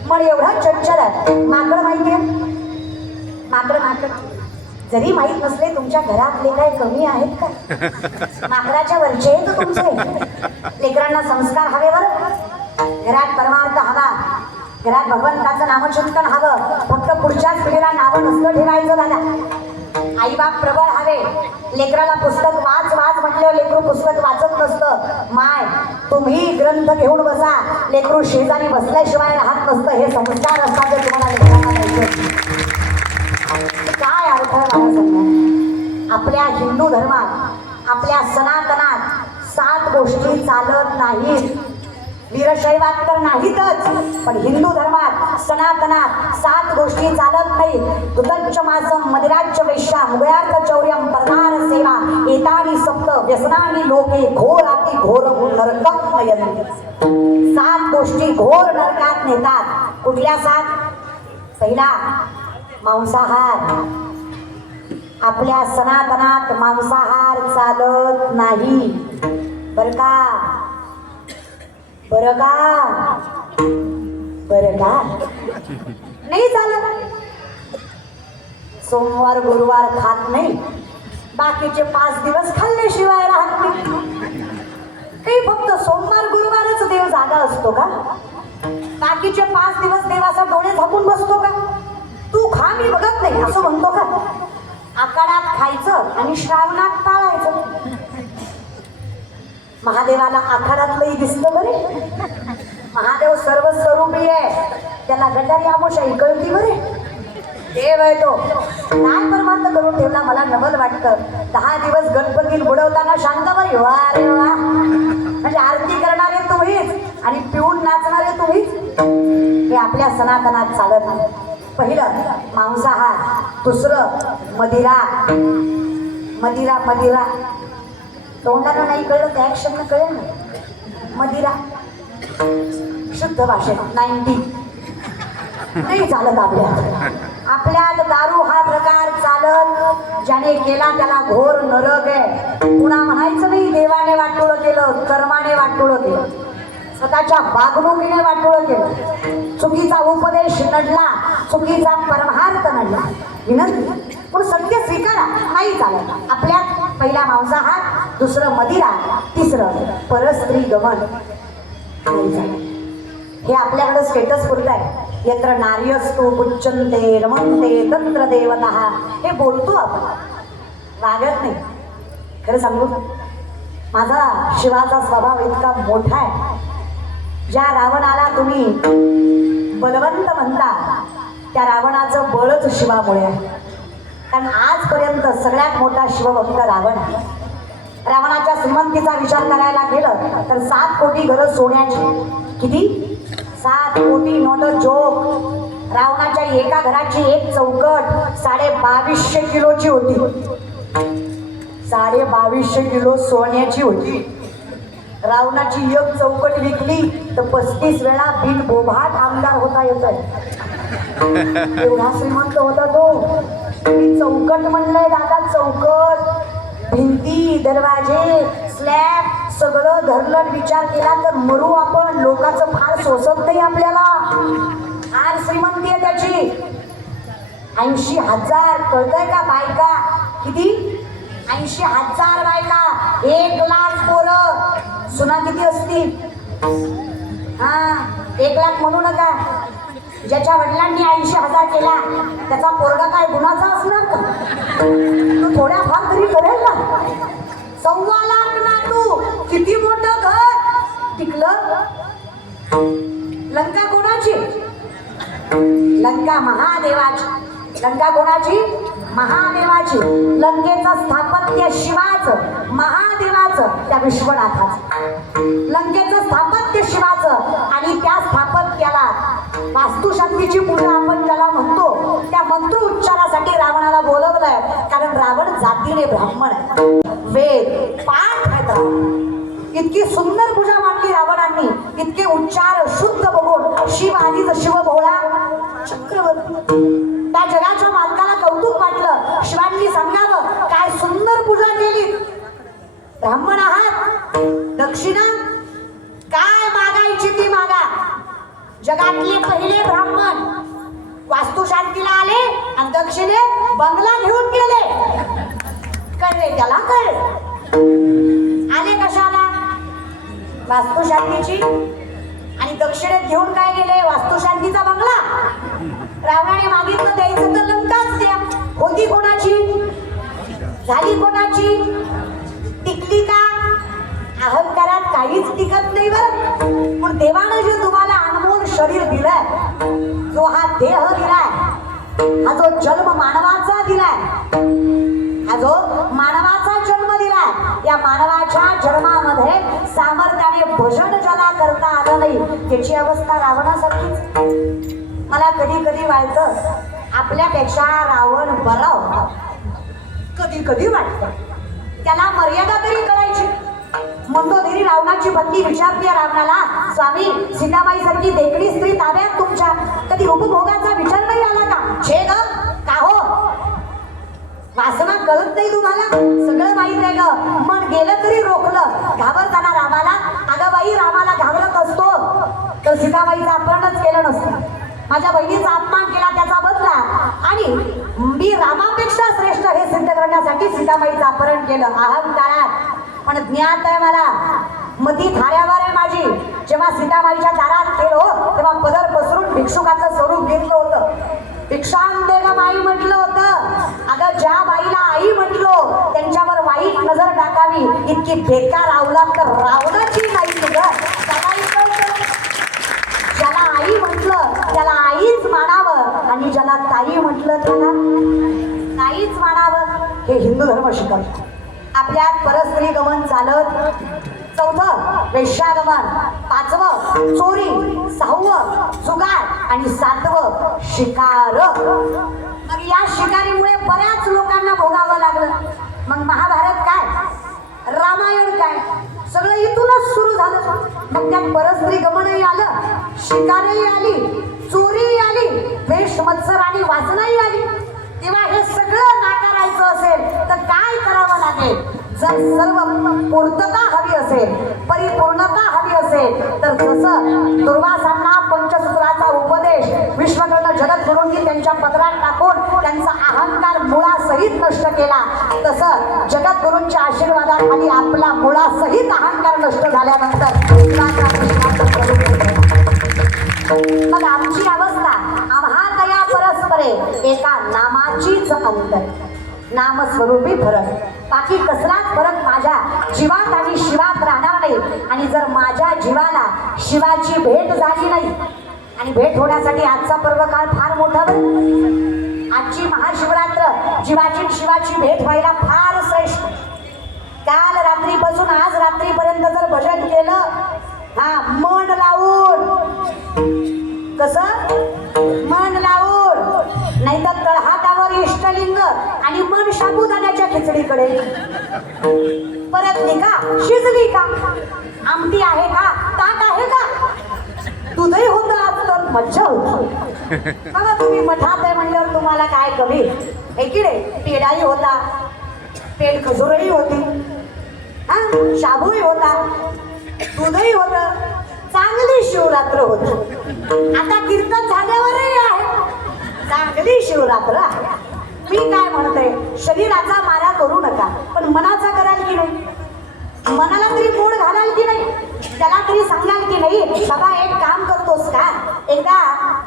मन एवढं चंचल आहे. माकड माहिती आहे? माकड जरी माहीत नसले तुमच्या घरातले काय कमी आहेत का? माकडाच्या वरचे आहेत तुमचे. लेकरांना संस्कार हवे बरं, घरात परमार्थ हवा, घरात भगवंताचं नामचिंतन हवं. फक्त पुढच्याच पिढीला नावं नसतं ठेवायचं दादा. आईबाप प्रबळ हवे. लेकराला पुस्तक वाच म्हटलं, लेकरू पुस्तक वाचत नसतं. माय तुम्ही ग्रंथ घेऊन बसा, लेकरू शेजारी बसल्याशिवाय राहत नसतं. हे संस्कार असतात जे तुम्हाला लेकरांना द्यायचे. काय अर्थ आहे मला सांगा? आपल्या हिंदू धर्मात, आपल्या सनातनात 7 गोष्टी चालत नाहीत. वीरशैवात तर नाहीतच, पण हिंदू धर्मात सनातनात 7 गोष्टी चालत नाही. दुदच्च मासम मदिराच्च वेश्या मुगयार्थ चौर्यम परदार सेवा एतानी सप्त व्यसनानी लोके घोराती घोर नरकं नयन्ति. 7 गोष्टी घोर नरकात नेतात. कुठल्या 7? पहिला मांसाहार. आपल्या सनातनात मांसाहार चालत नाही बर का? नाही चालत. सोमवार गुरुवार खात नाही, बाकीचे 5 दिवस खाल्ल्याशिवाय राहत नाही. काही फक्त सोमवार गुरुवारच देव जागा असतो का? बाकीचे 5 दिवस देवाचा डोळे झाकून बसतो का? तू खा मी बघत नाही असं म्हणतो का? आखाडात खायचं आणि श्रावणात पाळायचं. महादेवाला आखाडातलंही दिसतं बरे. महादेव सर्वस्वरूपी आहे, त्याला गटारी आमोशाही कळती बरे. देव आहे तो. काय परमार्थ करून ठेवला मला नवल वाटतं. 10 दिवस गणपती बुडवताना शांत बरी वा रे वा, म्हणजे आरती करणारे तुम्हीच आणि पिऊन नाचणारे तुम्हीच. हे आपल्या सनातनात चालत नाही. पहिलं मांसाहार, दुसरं मदिरा. तोंडानं नाही कळलं त्या क्षण कळेल ना. मदिरा शुद्ध भाषेत 90 नाही चालत आपल्यात. दारू हा प्रकार चालत. ज्याने केला त्याला घोर नरक आहे. पुन्हा म्हणायचं नाही देवाने वाटोळं केलं, कर्माने वाटोळं केलं. स्वतःच्या वागणुकीने वाटोळं केलं, चुकीचा उपदेश नडला, चुकीचा परमार्थ नडला. विनंती पण सत्य स्वीकारा. नाही चालत. आपल्यात पहिला मांसाहार, दुसरं मदिरा, तिसरं परस्त्री गमन. नाही चालत. हे आपल्याकडे स्टेटस पुरत आहे. यत्र नार्यस्तु पुच्यन्ते रमन्ते तत्र देवतः. हे बोलतो आपण, वागत नाही. खरं सांगू, माझा शिवाचा स्वभाव इतका मोठा आहे. ज्या रावणाला तुम्ही बलवंत म्हणता त्या रावणाचं बळच शिवामुळे आहे. कारण आजपर्यंत सगळ्यात मोठा शिवभक्त रावण आहे. रावणाच्या श्रीमंतीचा विचार करायला गेलं तर 7 कोटी घरं सोन्याची. किती? 7 कोटी. Not a joke. रावणाच्या एका घराची एक चौकट 2250 किलोची होती. 2250 किलो सोन्याची होती. रावणाची एक चौकट विकली तर 35 वेळा बिन बोभाट आमदार होता येतोय. एवढा श्रीमंत होता तो. मी चौकट म्हणलंय दादा, चौकट. भिंती, दरवाजे, स्लॅब सगळं धरलं. विचार केला तर मरू आपण. लोकांचं फार सोसत नाही आपल्याला. फार श्रीमंती आहे त्याची. 80,000. कळतंय का बायका? किती? 80,000 बायका, 1,00,000 पोरं. सुना किती असतील? 1,00,000 म्हणू नका. ज्याच्या वडिलांनी 80,000 केला त्याचा पोरगा काय गुणाचा असणार का? तो थोड्या फार तरी करेल ना. 1,25,000 नातू. किती मोठं घर टिकलं. लंका कोणाची? लंका महादेवाची. लंका कोणाची? महादेवाची. लंकेचं स्थापत्य शिवाचं, महादेवाचं, त्या विश्वनाथाचं. लंकेचं स्थापत्य शिवाचं आणि त्या स्थापत्याला वास्तुशांतीची पूजा आपण ज्याला म्हणतो त्या मंत्र उच्चारासाठी रावणाला बोलवलंय. कारण रावण जातीने ब्राह्मण आहे. वेद पाठ आहेत रावण. इतकी सुंदर पूजा मांडली रावणांनी. इतके उच्चार शुद्ध बघून शिव आधीच शिव भोळा चक्रवर्ती. त्या जगाच्या मालकाला कौतुक वाटलं. शिवांनी सांगावं काय सुंदर पूजा केली. ब्राह्मण आहात, दक्षिणा काय मागायची ती मागा. जगातले पहिले ब्राह्मण वास्तुशांतीला आले आणि दक्षिणेत बंगला घेऊन गेले. कळले त्याला? कळले. आले कशाला? वास्तुशांतीची. आणि दक्षिणेत घेऊन काय गेले? वास्तुशांतीचा बंगला. रावणाने मागितलं द्यायचं तर लंकाच द्या. होती कोणाची? झाली कोणाची? टिकली का? अहंकारात काहीच टिकत नाही बरं. पण देवानं जे तुम्हाला अनमोल शरीर दिलंय, जो हा देह दिलाय, हा जो जन्म मानवाचा दिलाय, हा जो मानवाचा जन्म दिलाय, या मानवाच्या जन्मामध्ये सामर्थ्याने भजन ज्याला करता आलं नाही त्याची अवस्था रावणासारखीच. मला कधी कधी वाटतं आपल्यापेक्षा रावण बरा होता. कधी कधी वाटतं. त्याला मर्यादा तरी कळायची. मंदोदरी रावणाची पत्नी विचारते रावणाला, स्वामी सीताबाई सारखी देखणी स्त्री ताब्यात तुमच्या, कधी उपभोगाचा विचार नाही आला का? छे ग, का हो? वासना कळत नाही तुम्हाला? सगळं माहित आहे ग. मन गेलं तरी रोखलं. घाबरताना रामाला, अगं बाई रामाला घाबरत असतो तर सीताबाईचं अपहरणच केलं नसतं. माझ्या बहिणीचा अपमान केला त्याचा बदला आणि मी रामापेक्षा श्रेष्ठ हे सिद्ध करण्यासाठी सीताबाईचं अपहरण केलं. अहंकारात. पण ज्ञात आहे मला, मती थाऱ्यावर आहे माझी. जेव्हा सीताबाईच्या दारात गेलो तेव्हा पदर पसरून भिक्षुकाचं स्वरूप घेतलं होतं. भिक्षांते ग बाई म्हटलं होतं. अगं ज्या बाईला आई म्हटलो त्यांच्यावर वाईट नजर टाकावी इतकी बेकार अवलाद तर रावणाची नाही तुझं. ज्याला आई म्हटलं त्याला आईच मानावं आणि ज्याला ताई म्हटलं त्याला ताईच मानावं. हे हिंदू धर्म शिकवतो. आपल्यात परस्त्री गमन चालत. 4थं वेश्यागमन. 5वं चोरी. 6वं जुगार आणि 7वं शिकार. मग या शिकारीमुळे बऱ्याच लोकांना भोगावं लागलं. मग महाभारत काय, रामायण काय, सगळं इथूनच सुरू झालं. मग त्यात परस्त्री गमनही आलं, शिकारही आली, चोरीही आली, वेश मत्सर आणि वासनाही आली. तेव्हा हे सगळं नाकारायचं असेल तर काय करावं लागेल? जर सर्व पूर्तता हवी असेल, परिपूर्णता हवी असेल तर जसं दुर्वासांना पंचसूत्राचा उपदेश विश्वकर्ण जगद्गुरूंनी त्यांच्या पदरात टाकून त्यांचा अहंकार मुळासहित नष्ट केला, तसं जगद्गुरूंच्या आशीर्वादाखाली आपला मुळासहित अहंकार नष्ट झाल्यानंतर मग आमची अवस्था आम्हा दया परस्परे एका नामाचीच अंतर, नामस्वरूपी फरक, बाकी कसलाच फरक माझ्या जीवात आणि शिवात राहणार नाही. आणि जर माझ्या जीवाला शिवाची भेट झाली नाही, आणि भेट होण्यासाठी आजचा पर्व काळ फार मोठा बरं, आजची महाशिवरात्र जीवाची शिवाची भेट व्हायला फार श्रेष्ठ. काल रात्रीपासून आज रात्रीपर्यंत जर भजन केलं, हा मन लावून, कसं मन लावून, नाही तर तळहातावर इष्टलिंग आणि मन साबुदाण्याच्या खिचडीकडे. परतली का, शिजली का, आमटी आहे का, ताक आहे का, दूधही होतं आज तर मज्जा होती. बघा तुम्ही मठात आहे म्हणल्यावर तुम्हाला काय कमी आहे की रे. पेढाही होता, पेढ खजुरही होती, हा शाबूही होता, दूधही होतं, चांगली शिवरात्र होती. आता कीर्तन झाल्यावरही आहे, चांगली शिवरात्र आहे. मी काय म्हणते, शरीराचा मारा करू नका, पण मनाचा कराल की नाही, मनाला तरी मोड घालाल की नाही, त्याला तरी सांगाल की नाही, बाबा एक काम करतोस का, एकदा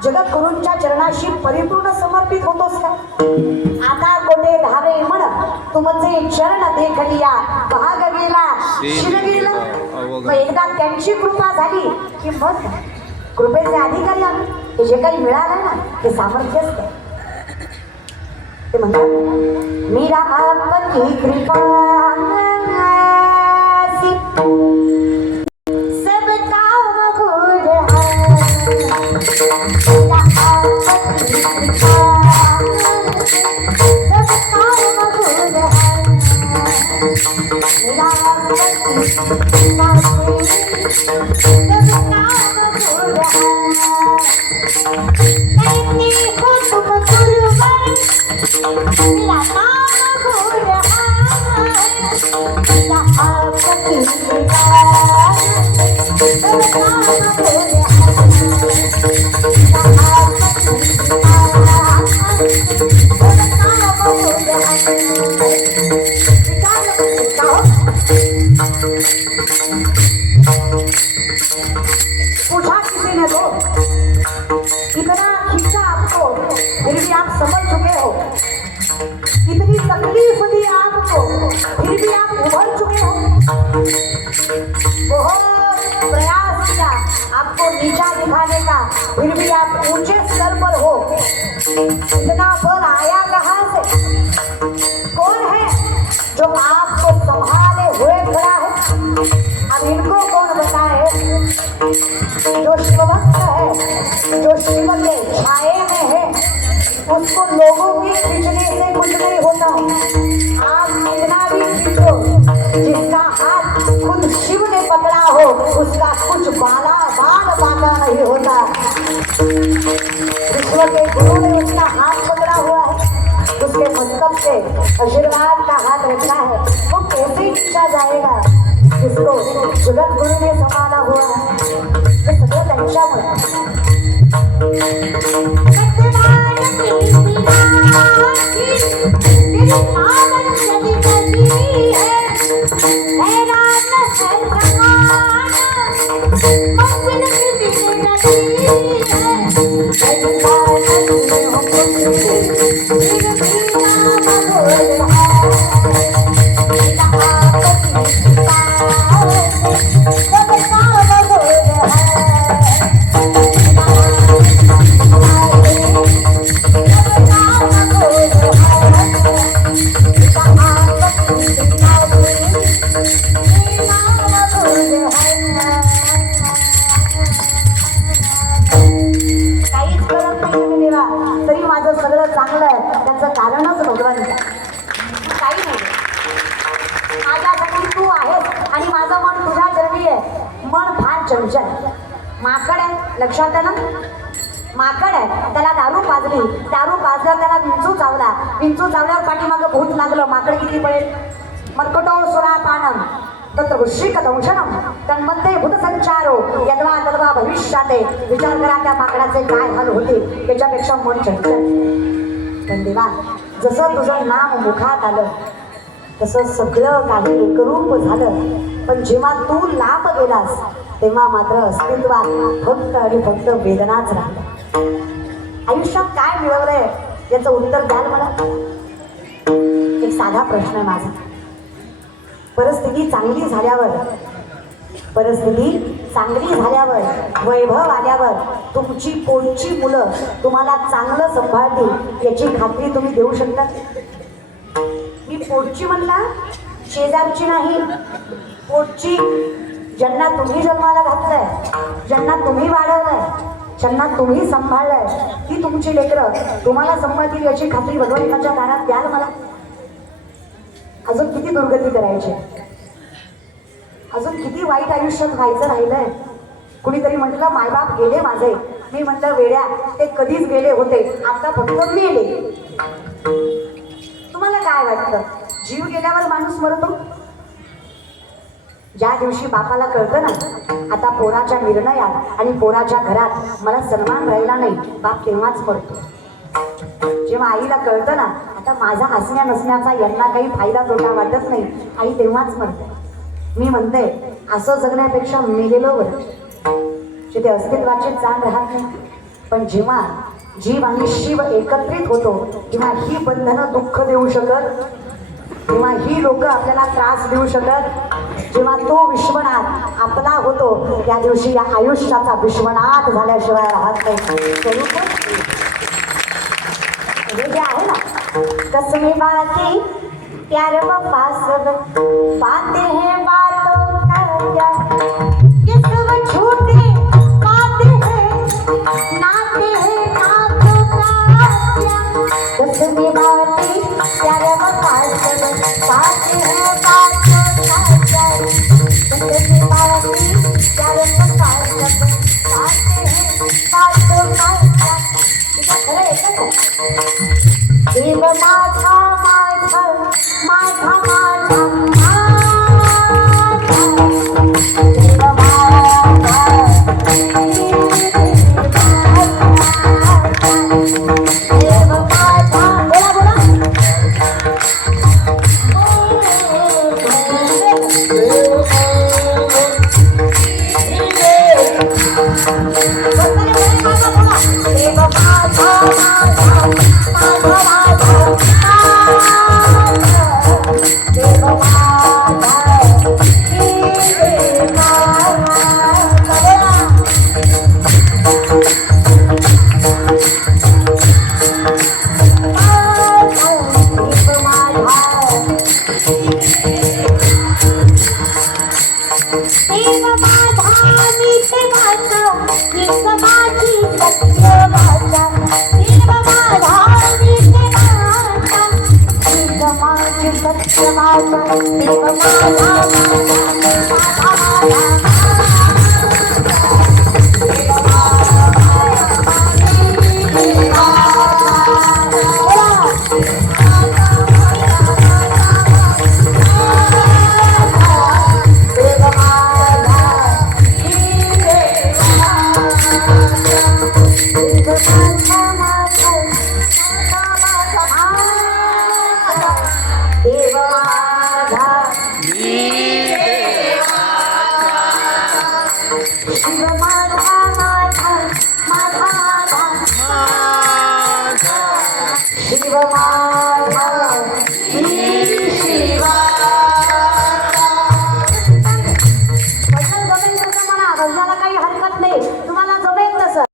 जगद्गुरूंच्या चरणाशी परिपूर्ण समर्पित होतोस का. आता कोठे धावे म्हण तुमचे चरण देखलिया, भाग गेला शिर गेलं. मग एकदा त्यांची कृपा झाली की मग कृपेचे अधिकारी आम्ही, हे जे काही मिळालं ना ते सामर्थ्य असतं. ते म्हणतात मीरा आपकी कृपा सब काम गुड पूछा किसी ने तो इतना खींचा आपको फिर भी आप समझ चुके हो, इतनी तकलीफ दी आपको फिर भी आप उभर चुके हो. बहुत प्रयास किया आपको नीचा दिखाने का, फिर भी आप ऊंचे स्तर पर हो. इतना बल आया कहाँ से, कौन है जो आपको संभाले हुए खड़ा है. अब इनको कौन बताए, जो शिवभक्त है, जो शिव के छाए में है, उसको लोगों के खींचने से कुछ नहीं होता. आप कितना भी खींचो, जिसका हाथ खुद शिव ने पकड़ा हो उसका कुछ बाल बांका नहीं होता. विश्व के गुरु ने उसका हाथ पकड़ा हुआ है, उसके मस्तक से आशीर्वाद का हाथ रखा है. वो कैसे खींचा जाएगा जिसको जगत गुरु ने संभाला हुआ है. तो सदैव त्यांच्यामुळे माकड आहे, लक्षात आहे ना, माकड आहे, त्याला दारू पाजली, दारू पाजल्यावर त्याला विंचू चावला, विंचू चावल्यावर पाठीमागं भूत लागलं, माकड किती पडेल. मर्कटो सुरा पानम तत्र वृश्चिक दंशनम तन्मध्ये भूत विचारो यद्वा तद्वा भविष्याते. विचार करा त्या माकडाचे काय हाल होते, त्याच्यापेक्षा मन चंचल. पण देवा, जसं तुझं नाम मुखात आलं तसं सगळं काही एकरूप झालं. पण जेव्हा तू लाभ गेलास तेव्हा मात्र अस्तित्वात फक्त आणि फक्त वेदनाच राहिल्या. आयुष्यात काय मिळवलंय याचं उत्तर द्याल मला? एक साधा प्रश्न आहे माझा. परिस्थिती चांगली झाल्यावर वैभव आल्यावर तुमची पोटची मुलं तुम्हाला चांगलं सांभाळतील याची खात्री तुम्ही देऊ शकता? मी पोटची म्हणला, शेजारची नाही, पोटची. ज्यांना तुम्ही जन्माला घातलंय, ज्यांना तुम्ही वाढवलंय, ज्यांना तुम्ही सांभाळलंय, ती तुमची लेकरं तुम्हाला सांभाळतील याची खात्री भगवंताच्या दारात द्याल मला? अजून किती दुर्गती करायची, अजून किती वाईट आयुष्यात व्हायचं राहिलंय. कुणीतरी म्हटलं मायबाप गेले माझे. मी म्हटलं वेड्या, ते कधीच गेले होते, आता फक्त मेले. तुम्हाला काय वाटतं, जीव गेल्यावर माणूस मरतो? ज्या दिवशी बापाला कळतं ना आता पोराच्या निर्णयात आणि पोराच्या घरात मला सन्मान राहिला नाही, बाप तेव्हाच मरतो. जेव्हा आईला कळतं ना आता माझा हसण्या नसण्याचा यांना काही फायदा तोटा वाटत नाही, आई तेव्हाच मरते. मी म्हणते असं जगण्यापेक्षा मेलेलो बरं, जिथे अस्तित्वाची जाण राहत नाही. पण जेव्हा जीव आणि शिव एकत्रित होतो तेव्हा ही बंधनं दुःख देऊ शकत, तेव्हा ही लोक आपल्याला त्रास देऊ शकत. जेव्हा तो विश्वनाथ आपला होतो त्या दिवशी या आयुष्याचा विश्वनाथ झाल्याशिवाय राहत नाही. हे जे आहे ना, कसमे बातें प्यार वफा सब बातें हैं बातों का क्या, ये सब झूठे बातें हैं, नाते हैं नातों का क्या. कसमे बातें प्यार वफा सब बातें हैं बातों का क्या, कसमे बातें प्यार वफा सब बातें हैं बातों का क्या. खरं आहे देव माझा माझा माझा माझा देव माझा देव माझा. बोला बोला. देव शिव माझा